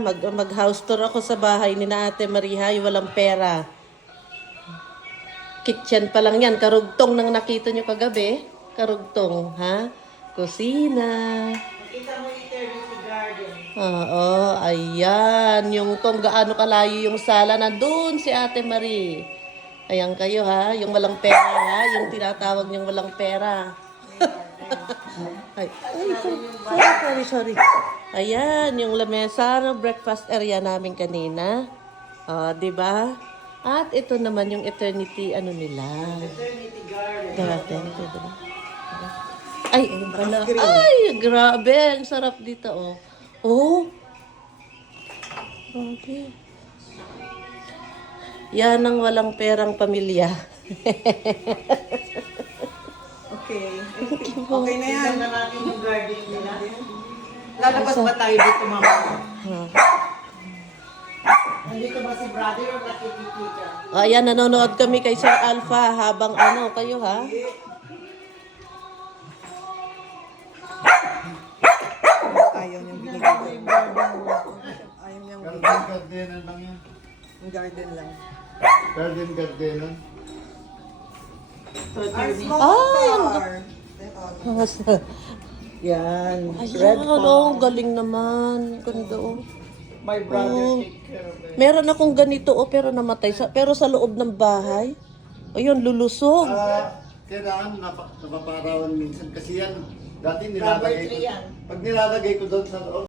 mag-house tour ako sa bahay ni na Ate Maria, yung walang pera. Kitchen pa lang yan. Karugtong nang nakita nyo kagabi. Karugtong, ha? Kusina. Makita mo eternity garden. Oo, ayan. Yung kung gaano kalayo yung sala na doon si Ate Marie. Ayan kayo, ha? Yung walang pera, ha? Yung tinatawag niyong walang pera. Ay, sorry. Ayan, yung lamesa, breakfast area namin kanina. Di ba? At ito naman yung eternity, ano nila. Eternity garden. Garden, pwede ba? Ay, grabe. Ang sarap dito, oh. Oh. Okay. Yan ang walang perang pamilya. Okay. Okay na yan. Tignan na natin yung garden nila. Lalabas ba tayo dito, mama? Nandito ba si brother o nakikikita? Ayan, nanonood kami kay Sir Alpha habang ano, kayo ha? Ayaw niyang binigay. Ayaw niyang binigay. Gardenan lang yan. Yung garden lang. Gardenan. Our small Ay, car. Yan. Ayan, oh, galing naman. Ganda, oh. My brother Oh. take care of it. Meron akong ganito, oh, pero namatay. Pero sa loob ng bahay, ayun, lulusog. Kailangan napaparawan minsan kasi yan. Dati Rubber nilalagay tree ko. yan. Pag nilalagay ko doon sa loob,